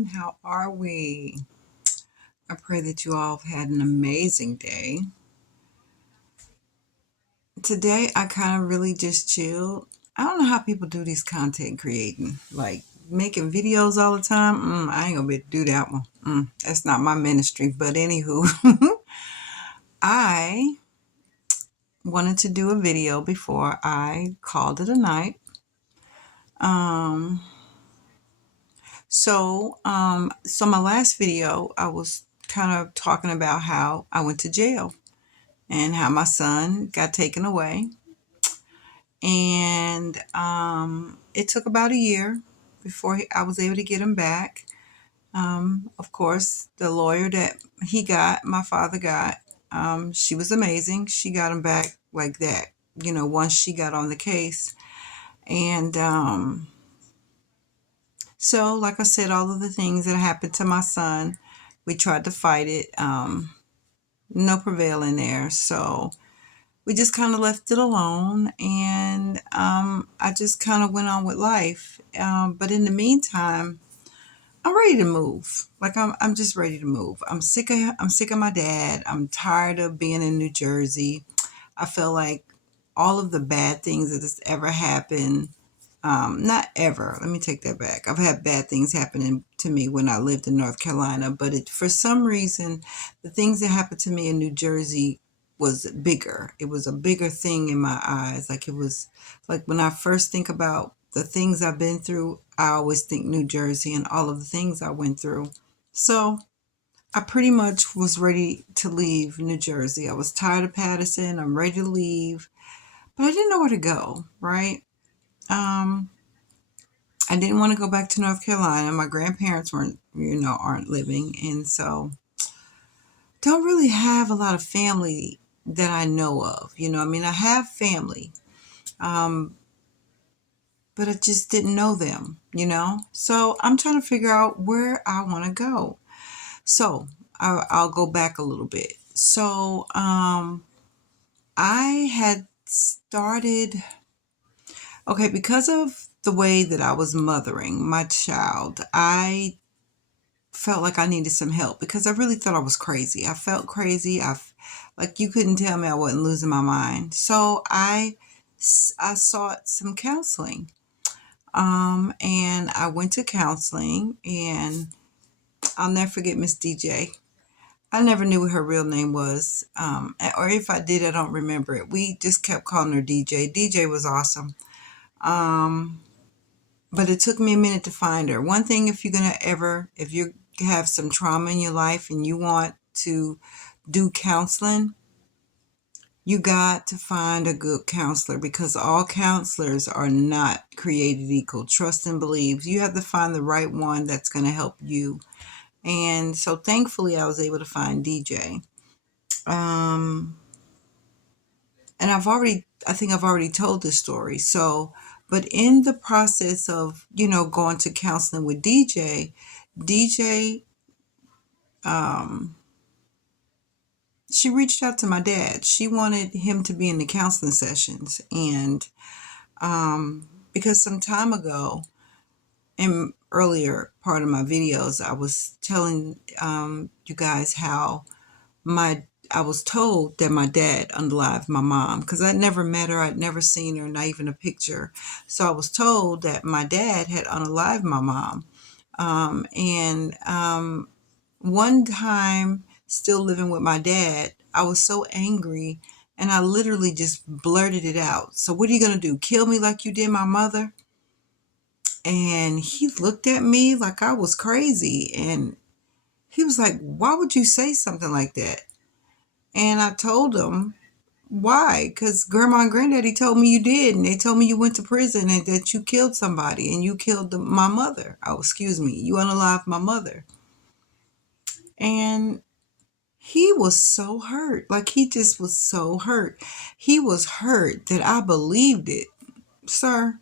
everyone. How are we? I pray that you all have had an amazing day. Today, I kind of really just chilled. I don't know how people do these content creating, like making videos all the time. I ain't gonna be able to do that one. That's not my ministry. But anywho, I wanted to do a video before I called it a night. Um, so my last video, I was kind of talking about how I went to jail and how my son got taken away. And it took about a year before I was able to get him back. Of course, the lawyer that my father got, she was amazing. She got him back like that, once she got on the case. And so, like I said, all of the things that happened to my son, we tried to fight it. No prevailing there. So we just kind of left it alone, and I just kind of went on with life. But in the meantime, I'm ready to move. Like I'm just ready to move. I'm sick of my dad. I'm tired of being in New Jersey. I feel like all of the bad things that has ever happened. Not ever. Let me take that back. I've had bad things happening to me when I lived in North Carolina, but for some reason, the things that happened to me in New Jersey was bigger. It was a bigger thing in my eyes. Like it was like when I first think about the things I've been through, I always think New Jersey and all of the things I went through. So I pretty much was ready to leave New Jersey. I was tired of Patterson. I'm ready to leave, but I didn't know where to go, right? Um, I didn't want to go back to North Carolina. My grandparents aren't living. And so don't really have a lot of family that I know of. I mean, I have family, um, but I just didn't know them. So I'm trying to figure out where I want to go. So I'll go back a little bit. So I had started, okay, because of the way that I was mothering my child, I felt like I needed some help because I really thought I was crazy. I felt crazy. Like you couldn't tell me I wasn't losing my mind. So I sought some counseling. And I went to counseling, and I'll never forget Miss DJ. I never knew what her real name was. Or if I did, I don't remember it. We just kept calling her DJ. DJ was awesome. Um, but it took me a minute to find her. One thing, if you have some trauma in your life and you want to do counseling, you got to find a good counselor because all counselors are not created equal. Trust and believe. You have to find the right one that's going to help you. And so thankfully I was able to find DJ. Um, and I think I've already told this story. So, but in the process of, going to counseling with DJ, um, she reached out to my dad. She wanted him to be in the counseling sessions. And because some time ago, in earlier part of my videos, I was telling you guys how I was told that my dad unalived my mom because I'd never met her, I'd never seen her, not even a picture. So I was told that my dad had unalived my mom. And one time, still living with my dad, I was so angry and I literally just blurted it out. So, what are you going to do? Kill me like you did my mother? And he looked at me like I was crazy. And he was like, why would you say something like that? And I told him, why? Because grandma and granddaddy told me you did. And they told me you went to prison and that you killed somebody and you killed my mother. Oh, excuse me. You unalived my mother. And he was so hurt. Like he just was so hurt. He was hurt that I believed it. Sir,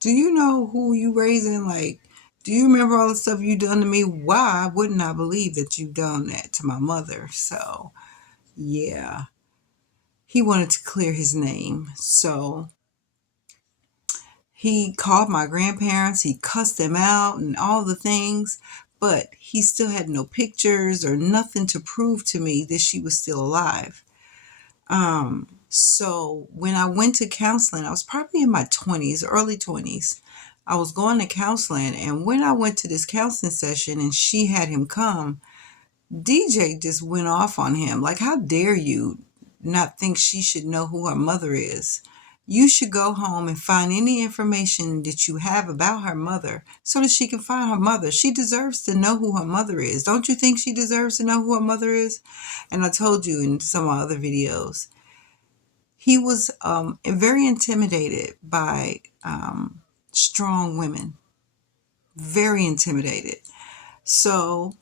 do you know who you raising? Like, do you remember all the stuff you done to me? Why wouldn't I believe that you done that to my mother? So, yeah, he wanted to clear his name. So he called my grandparents. He cussed them out and all the things but he still had no pictures or nothing to prove to me that she was still alive. So when I went to counseling, I was probably in my 20s, early 20s. I was going to counseling, and when I went to this counseling session and she had him come, DJ just went off on him. Like, how dare you not think she should know who her mother is? You should go home and find any information that you have about her mother so that she can find her mother. She deserves to know who her mother is. Don't you think she deserves to know who her mother is? And I told you in some of my other videos, he was very intimidated by strong women, very intimidated. So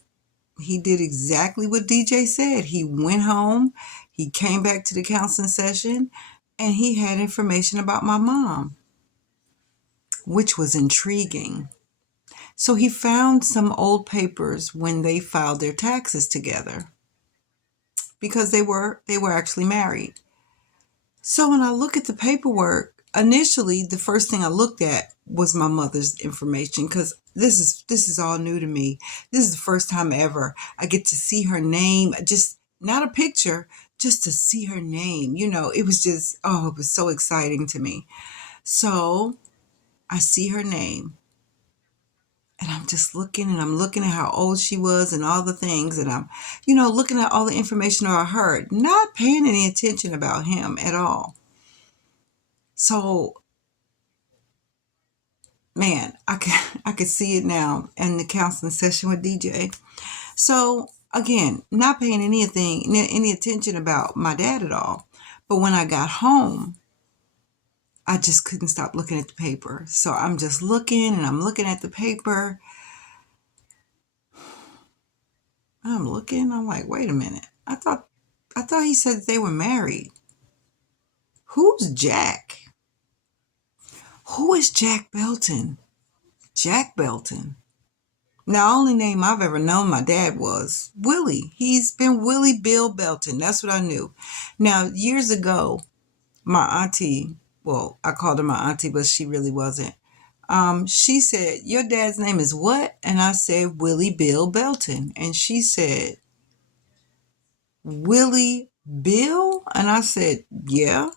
he did exactly what DJ said. He went home, he came back to the counseling session, and he had information about my mom, which was intriguing. So he found some old papers when they filed their taxes together because they were actually married. So when I look at the paperwork, initially the first thing I looked at was my mother's information because this is all new to me. This is the first time ever I get to see her name, just not a picture, just to see her name. It was just, oh, it was so exciting to me. So I see her name and I'm just looking and I'm looking at how old she was and all the things, and I'm, looking at all the information about her, not paying any attention about him at all. So, man, I could see it now in the counseling session with DJ. So again, not paying any attention about my dad at all. But when I got home, I just couldn't stop looking at the paper. So I'm just looking and I'm looking at the paper. I'm looking. I'm like, wait a minute. I thought he said that they were married. Who's Jack? Who is Jack Belton? Jack Belton. Now, only name I've ever known my dad was Willie. He's been Willie Bill Belton. That's what I knew. Now, years ago, my auntie, well, I called her my auntie, but she really wasn't. She said, your dad's name is what? And I said, Willie Bill Belton. And she said, Willie Bill? And I said, yeah.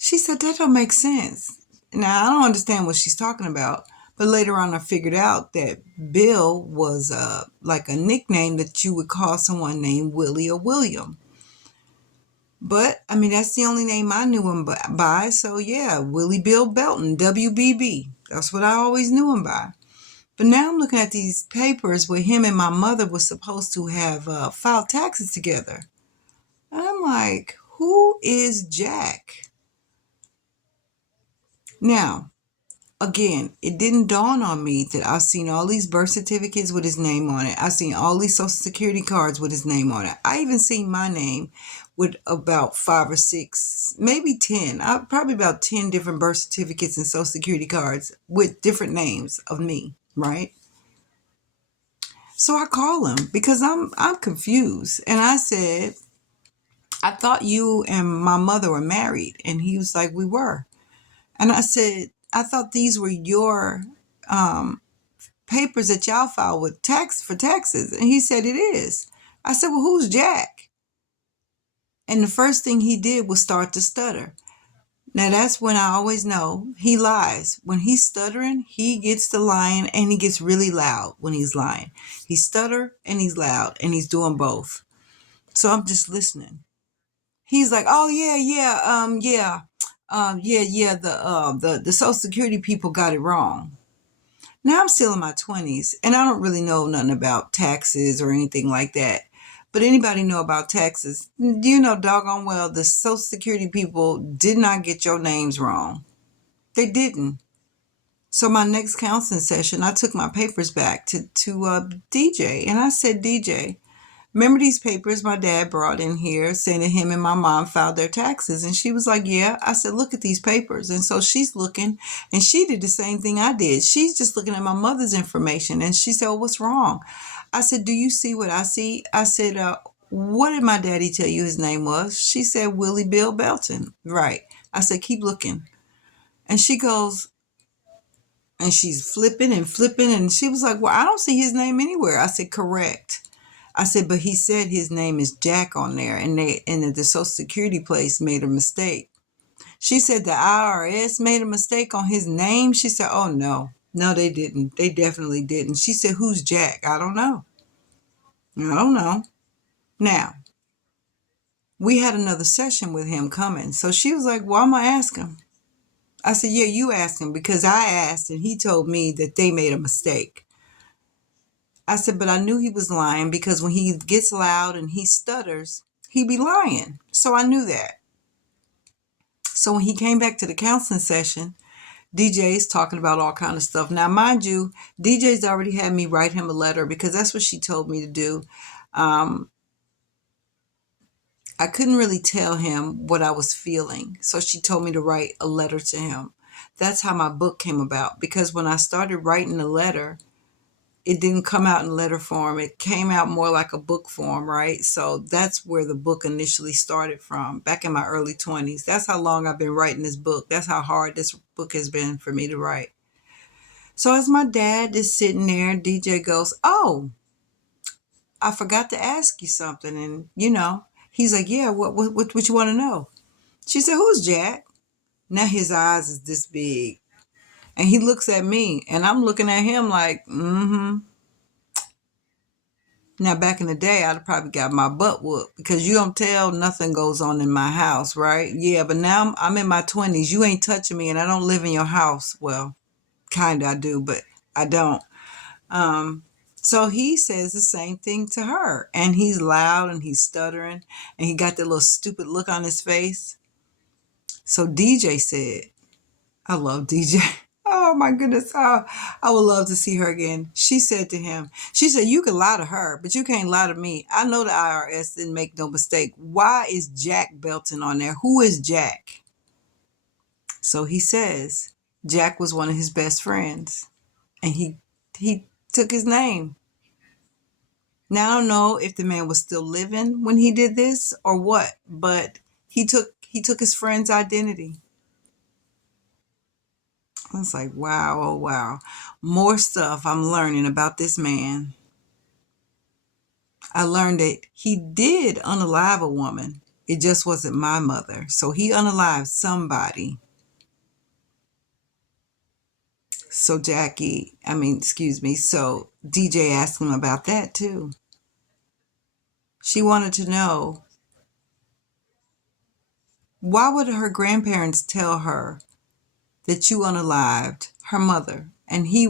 She said, that don't make sense. Now, I don't understand what she's talking about. But later on, I figured out that Bill was like a nickname that you would call someone named Willie or William. But, I mean, that's the only name I knew him by. So, yeah, Willie Bill Belton, WBB. That's what I always knew him by. But now I'm looking at these papers where him and my mother were supposed to have filed taxes together. And I'm like, who is Jack? Now, again, it didn't dawn on me that I've seen all these birth certificates with his name on it. I've seen all these social security cards with his name on it. I even seen my name with about 5 or 6, maybe 10, probably about 10 different birth certificates and social security cards with different names of me, right? So I call him because I'm confused. And I said, I thought you and my mother were married. And he was like, we were. And I said, I thought these were your papers that y'all filed with for taxes. And he said, it is. I said, well, who's Jack? And the first thing he did was start to stutter. Now that's when I always know he lies. When he's stuttering, he gets to lying and he gets really loud when he's lying. He stutter and he's loud and he's doing both. So I'm just listening. He's like, oh yeah, the Social Security people got it wrong. Now I'm still in my 20s and I don't really know nothing about taxes or anything like that. But anybody know about taxes? You know doggone well the Social Security people did not get your names wrong. They didn't. So my next counseling session, I took my papers back to DJ and I said, DJ, remember these papers my dad brought in here saying that him and my mom filed their taxes? And she was like, yeah. I said, look at these papers. And so she's looking and she did the same thing I did. She's just looking at my mother's information. And she said, well, what's wrong? I said, do you see what I see? I said, what did my daddy tell you his name was? She said, Willie Bill Belton. Right. I said, keep looking. And she goes, And she's flipping and flipping. And she was like, well, I don't see his name anywhere. I said, correct. I said, but he said his name is Jack on there. And the Social Security place made a mistake. She said the IRS made a mistake on his name. She said, oh, no. No, they didn't. They definitely didn't. She said, who's Jack? I don't know. I don't know. Now, we had another session with him coming. So she was like, well, I'm going to ask him. I said, yeah, you ask him because I asked and he told me that they made a mistake. I said, but I knew he was lying because when he gets loud and he stutters, he be lying. So I knew that. So when he came back to the counseling session, DJ's talking about all kind of stuff. Now, mind you, DJ's already had me write him a letter because that's what she told me to do. Um, I couldn't really tell him what I was feeling. So she told me to write a letter to him. That's how my book came about because when I started writing the letter, it didn't come out in letter form. It came out more like a book form, right? So that's where the book initially started from, back in my early 20s. That's how long I've been writing this book. That's how hard this book has been for me to write. So as my dad is sitting there, DJ goes, oh, I forgot to ask you something. And, he's like, yeah, what you want to know? She said, who's Jack? Now his eyes is this big. And he looks at me, and I'm looking at him like, mm-hmm. Now, back in the day, I'd have probably got my butt whooped because you don't tell nothing goes on in my house, right? Yeah, but now I'm in my 20s. You ain't touching me, and I don't live in your house. Well, kind of I do, but I don't. Um, so he says the same thing to her, and he's loud and he's stuttering, and he got that little stupid look on his face. So DJ said, I love DJ. Oh my goodness. Oh, I would love to see her again. She said to him, she said, you can lie to her, but you can't lie to me. I know the IRS didn't make no mistake. Why is Jack Belton on there? Who is Jack? So he says, Jack was one of his best friends and he took his name. Now I don't know if the man was still living when he did this or what, but he took his friend's identity. I was like, wow, oh wow. More stuff I'm learning about this man. I learned that he did unalive a woman. It just wasn't my mother. So he unalived somebody. So excuse me. So DJ asked him about that too. She wanted to know, why would her grandparents tell her that you unalived her mother? And he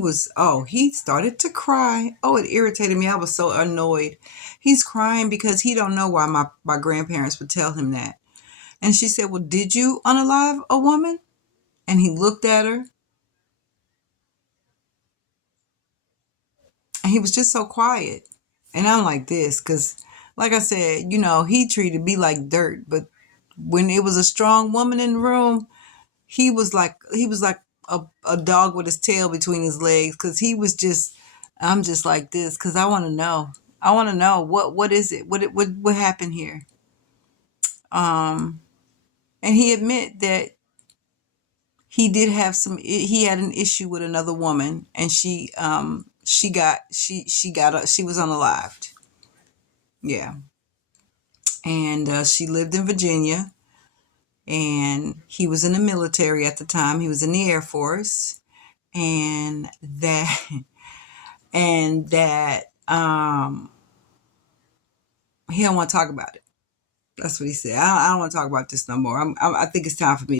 started to cry. Oh, it irritated me. I was so annoyed. He's crying because he don't know why my grandparents would tell him that. And she said, well, did you unalive a woman? And he looked at her and he was just so quiet. And I'm like this, because like I said, he treated me like dirt. But when it was a strong woman in the room, he was like a dog with his tail between his legs because I'm just like this because I want to know. I want to know what is it? What happened here? Um, and he admit that he had an issue with another woman and she was unalived. Yeah. And she lived in Virginia and he was in the military at the time. He was in the Air Force and that and that he don't want to talk about it. That's what he said. I don't want to talk about this no more. I think it's time for me